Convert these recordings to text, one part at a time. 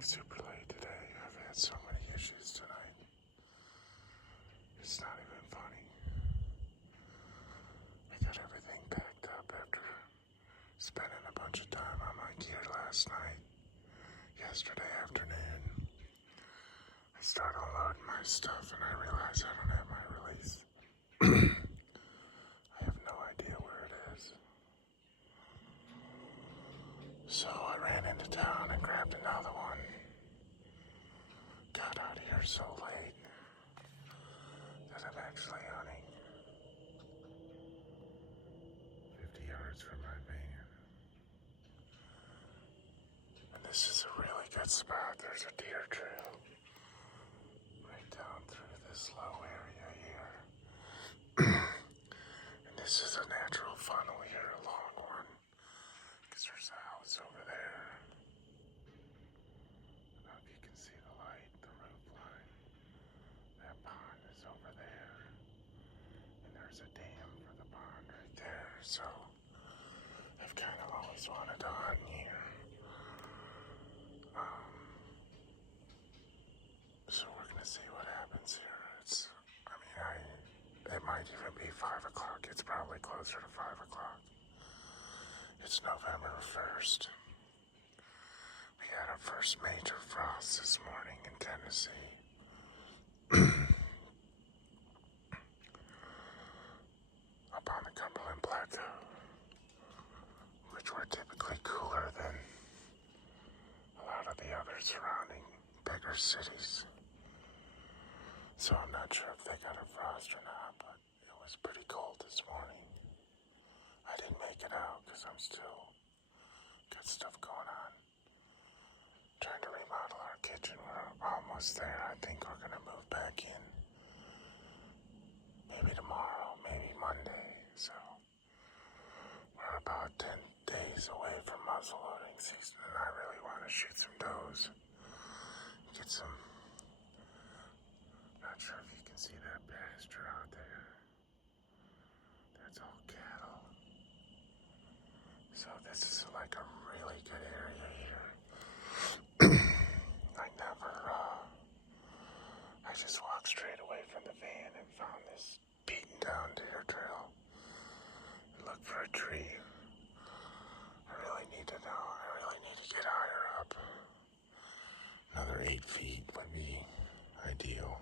super late today. I've had so many issues tonight. It's not even funny. I got everything packed up after spending a bunch of time on my gear last night. Yesterday afternoon, I started unloading my stuff and I realized I don't have my release. I have no idea where it is. So I ran into town and grabbed another one. Got out here so late that I'm actually hunting 50 yards from my van. And this is a really good spot. There's a deer trail right down through this low area here. And this is a natural funnel here, a long one, because there's a house over there. I don't know if you can see the light, the roof line. That pond is over there. And there's a dam for the pond right there. So I've kind of always wanted to hunt here. So we're gonna see what happens here. It might even be 5 o'clock. It's probably closer to 5 o'clock. It's November 1st. We had our first major frost this morning in Tennessee. Up on the Cumberland Plateau, which were typically cooler than a lot of the other surrounding bigger cities. So I'm not sure if they got a frost or not, but it was pretty cold this morning. I didn't make it out because I'm still got stuff going on. Trying to remodel our kitchen. We're almost there. I think we're gonna move back in. Maybe tomorrow, maybe Monday. So we're about 10 days away from muzzleloading season, and I really want to shoot some does. Get some. Not sure if you can see that pasture out there. That's all cattle. So this is like a really good area here. I just walked straight away from the van and found this beaten down deer trail. Look for a tree. I really need to get higher up. Another 8 feet would be ideal.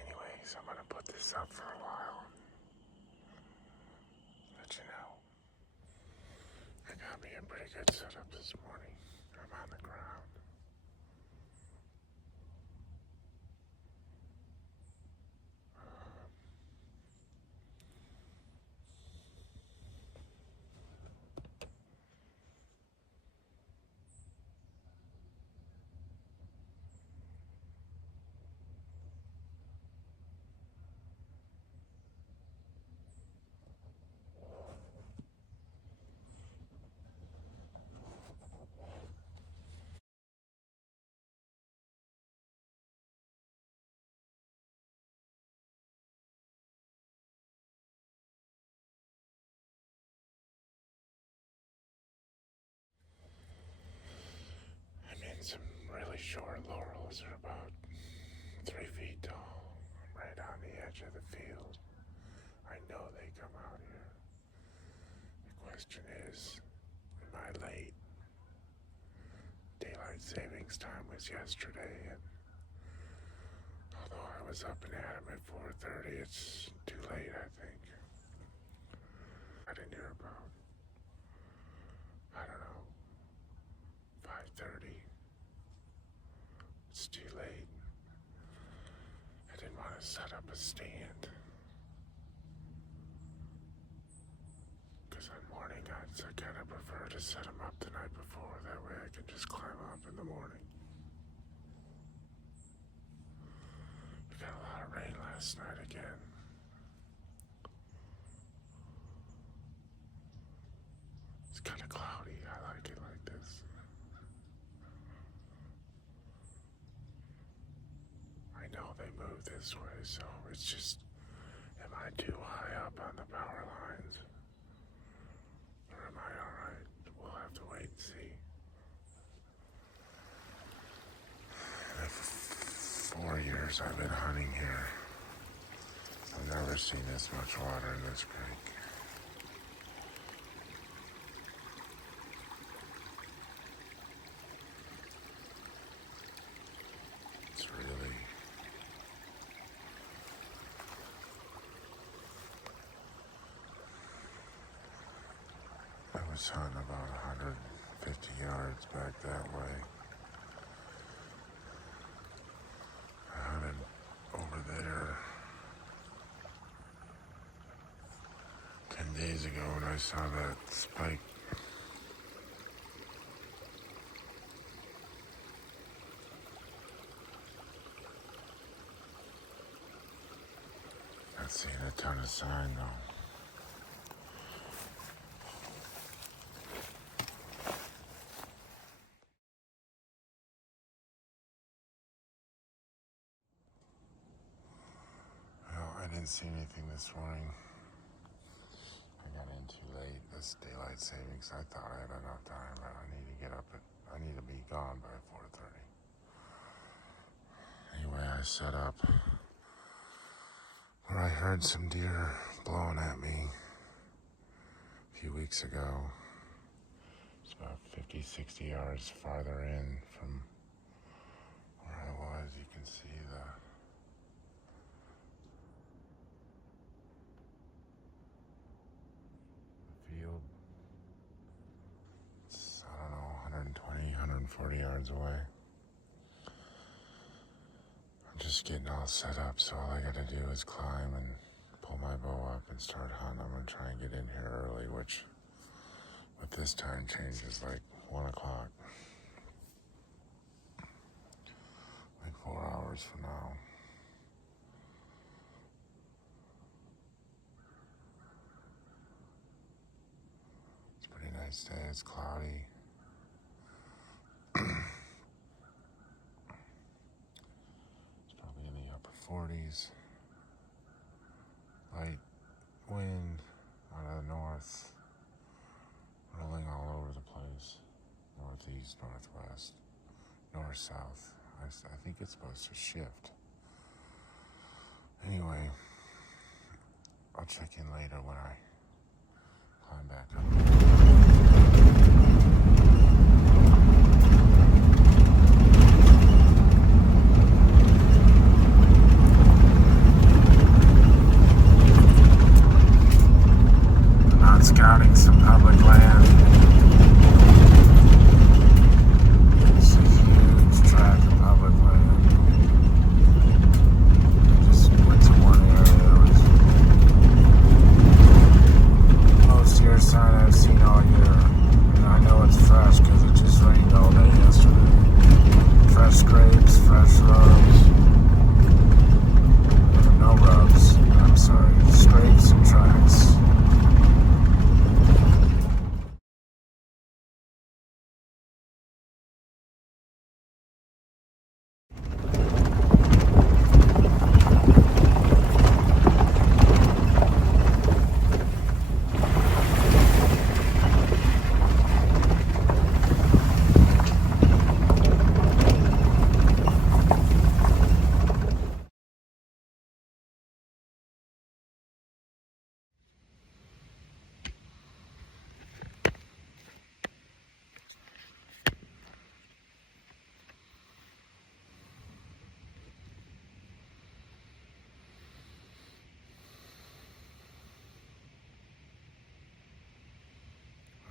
Anyways, I'm gonna put this up for a while. Let you know. I got me a pretty good setup this morning. I'm on the ground. I'm in some really short laurels. They're about 3 feet tall. I'm right on the edge of the field. I know they come out here. The question is, am I late? Daylight savings time was yesterday, and although I was up and at 'em at 4:30, it's too late, I think. I didn't hear about, I don't know, 5:30. It's too late. I didn't want to set up a stand. Because on morning nights, I kind of prefer to set them up the night before. That way I can just climb up in the morning. We got a lot of rain last night again. It's kind of cloudy. I like it like this. I know they move this way, so it's just, am I too high up on the power lines? Or am I alright? We'll have to wait and see. years I've been hunting here, I've never seen this much water in this creek. It's really I was hunting about 150 yards back that way. I hunted over there 10 days ago when I saw that spike. Not seeing a ton of sign though. Well, I didn't see anything this morning. I got in too late. This daylight savings, I thought I had enough time, but I need to get up I need to be gone by 4:30. Anyway, I set up where I heard some deer blowing at me a few weeks ago. It's about 50, 60 yards farther in from where I was. You can see the field. It's, I don't know, 120, 140 yards away. I'm just getting all set up, so all I gotta do is climb and pull my bow up and start hunting. I'm gonna try and get in here early, which with this time change is like 1 o'clock. Like 4 hours from now. It's a pretty nice day. It's cloudy. It's probably in the upper 40s. Light wind out of the north, rolling all over the place. Northeast, northwest, north, south. I think it's supposed to shift. Anyway, I'll check in later when I climb back up. Scouting some public land. It's a huge tract of public land. I just went to one area that was most deer sign I've seen all year. And I know it's fresh because it just rained all day yesterday. Fresh scrapes, fresh rubs. No rubs. I'm sorry. Scrapes and tracks.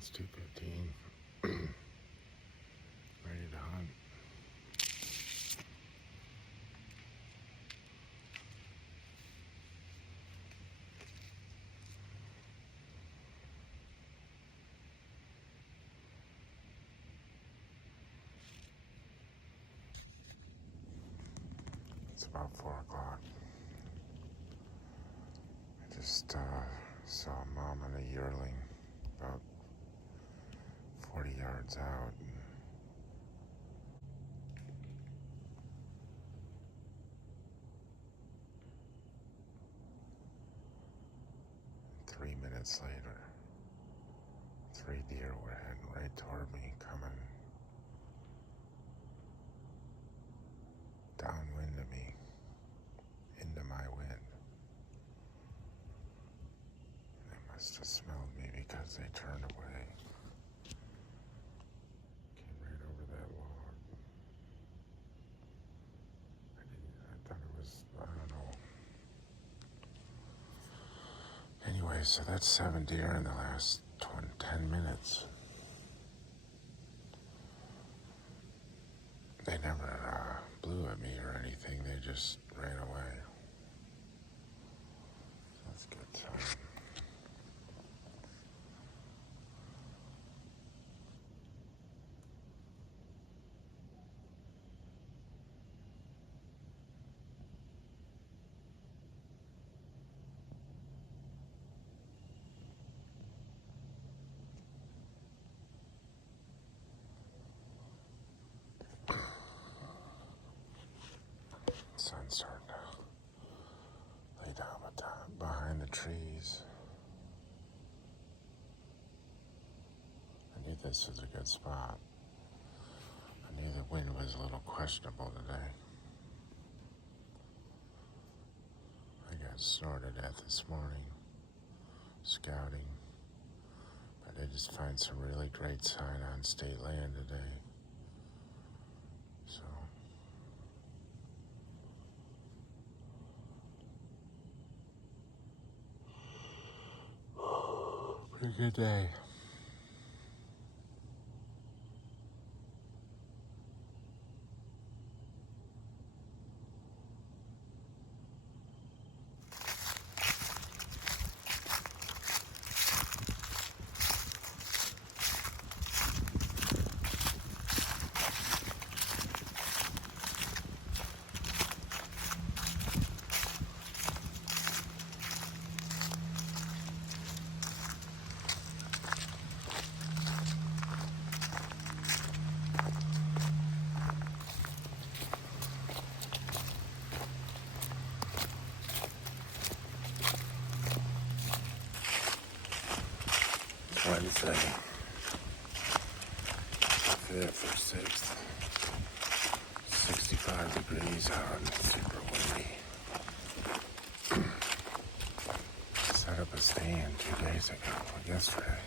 It's 2:15. Ready to hunt. It's about 4 o'clock. I just saw a mom and a yearling about 40 yards out. 3 minutes later, 3 deer were heading right toward me, coming downwind of me. must have smelled me because they turned away. Came right over that log. I thought it was, I don't know. Anyway, so that's 7 deer in the last 10 minutes. They never blew at me or anything. They just ran away. So that's a good sign. Sun's starting to lay down behind the trees. I knew this was a good spot. I knew the wind was a little questionable today. I got snorted at this morning, scouting, but I just find some really great sign on state land today. So, pretty good day. Wednesday, 5th or 6th, 65 degrees out and super windy. Set up a stand 2 days ago, yesterday.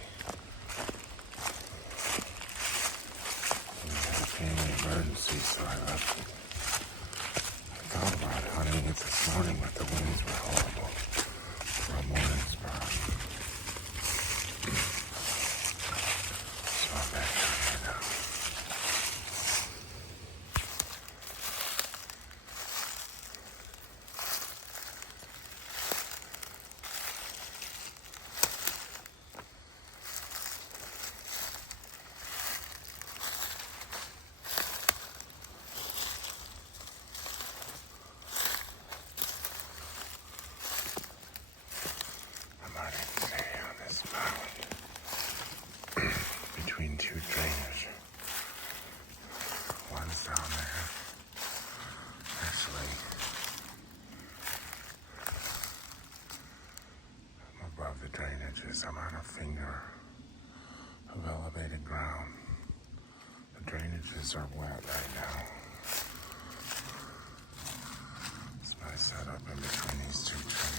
We had a family emergency, so I left it. I thought about hunting it this morning, but the winds were horrible for a morning spot. Between two drainage. One's down there. Actually, above the drainages, I'm on a finger of elevated ground. The drainages are wet right now. It's my setup in between these two trees.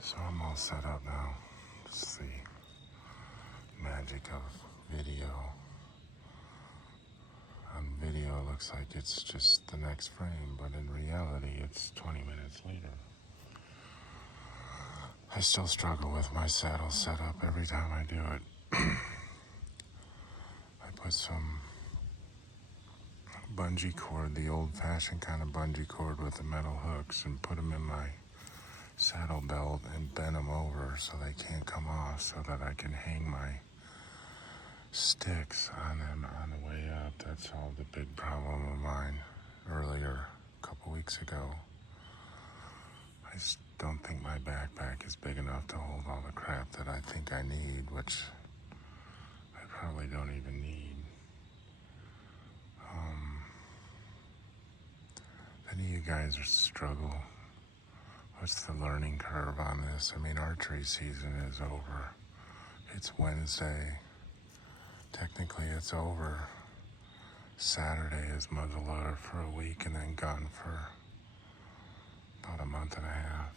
So I'm all set up now. It's the magic of video. On video, it looks like it's just the next frame, but in reality, it's 20 minutes later. I still struggle with my saddle setup every time I do it. I put some bungee cord, the old-fashioned kind of bungee cord with the metal hooks, and put them in my saddle belt and bend them over so they can't come off, so that I can hang my sticks on them on the way up. That solved a big problem of mine earlier, a couple weeks ago. I just don't think my backpack is big enough to hold all the crap that I think I need, which I probably don't even need. Any of you guys struggle? What's the learning curve on this? I mean, archery season is over. It's Wednesday. Technically, it's over. Saturday is muzzleloader for a week and then gun for about a month and a half.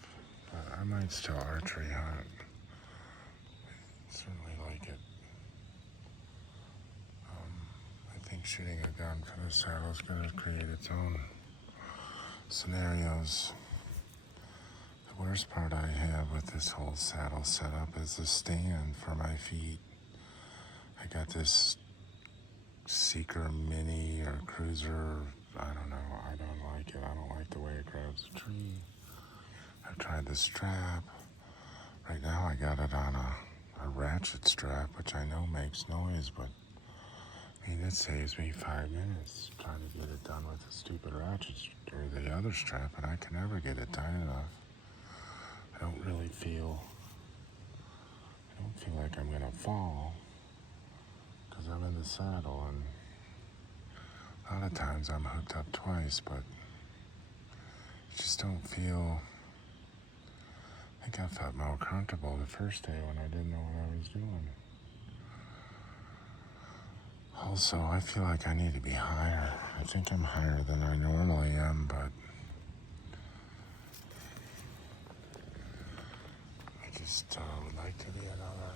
But I might still archery hunt. Certainly like it. I think shooting a gun for the saddle is going to create its own scenarios. The worst part I have with this whole saddle setup is the stand for my feet. I got this Seeker Mini or Cruiser. I don't know. I don't like it. I don't like the way it grabs a tree. I've tried the strap. Right now I got it on a ratchet strap, which I know makes noise, but I mean, it saves me 5 minutes trying to get it done with the stupid ratchet or the other strap, and I can never get it tight enough. I don't feel like I'm gonna fall because I'm in the saddle, and a lot of times I'm hooked up twice, but I just don't feel. I think I felt more comfortable the first day when I didn't know what I was doing. Also, I feel like I need to be higher. I think I'm higher than I normally am, but I just would like to be another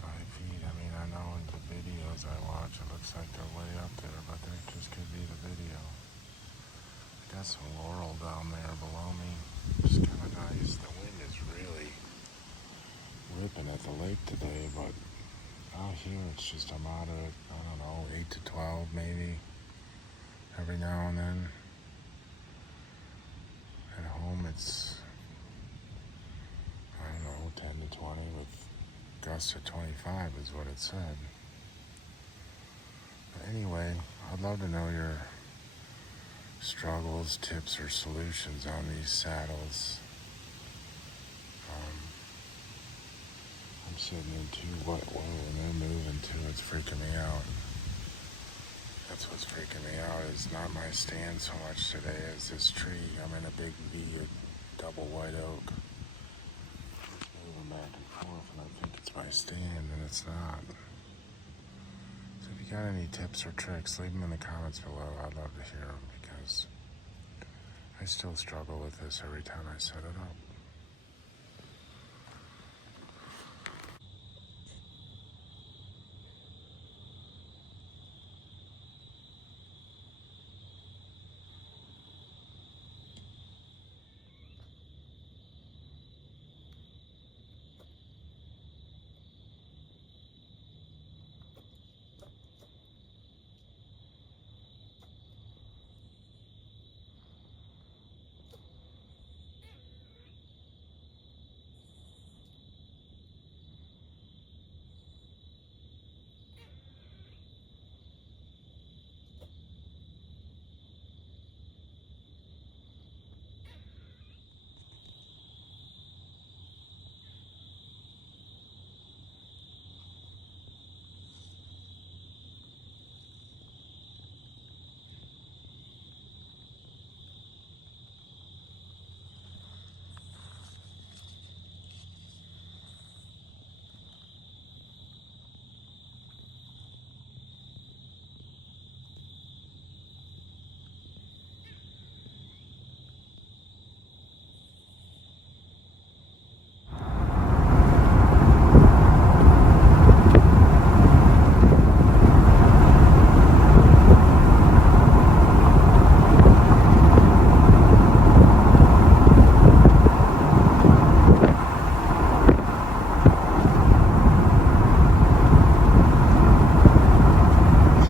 5 feet. I mean, I know in the videos I watch, it looks like they're way up there, but that just could be the video. I got some laurel down there below me. It's kind of nice. The wind is really ripping at the lake today, but out here it's just a moderate, I don't know, 8 to 12 maybe, every now and then. At home it's, I don't know, 10 to 20 with gusts of 25 is what it said. But anyway, I'd love to know your struggles, tips, or solutions on these saddles. I'm sitting in two, whoa, and they're moving too, it's freaking me out. That's what's freaking me out, is not my stand so much today as this tree. I'm in a big V, a double white oak. It's moving back and forth, and I think it's my stand, and it's not. So if you got any tips or tricks, leave them in the comments below. I'd love to hear them, because I still struggle with this every time I set it up.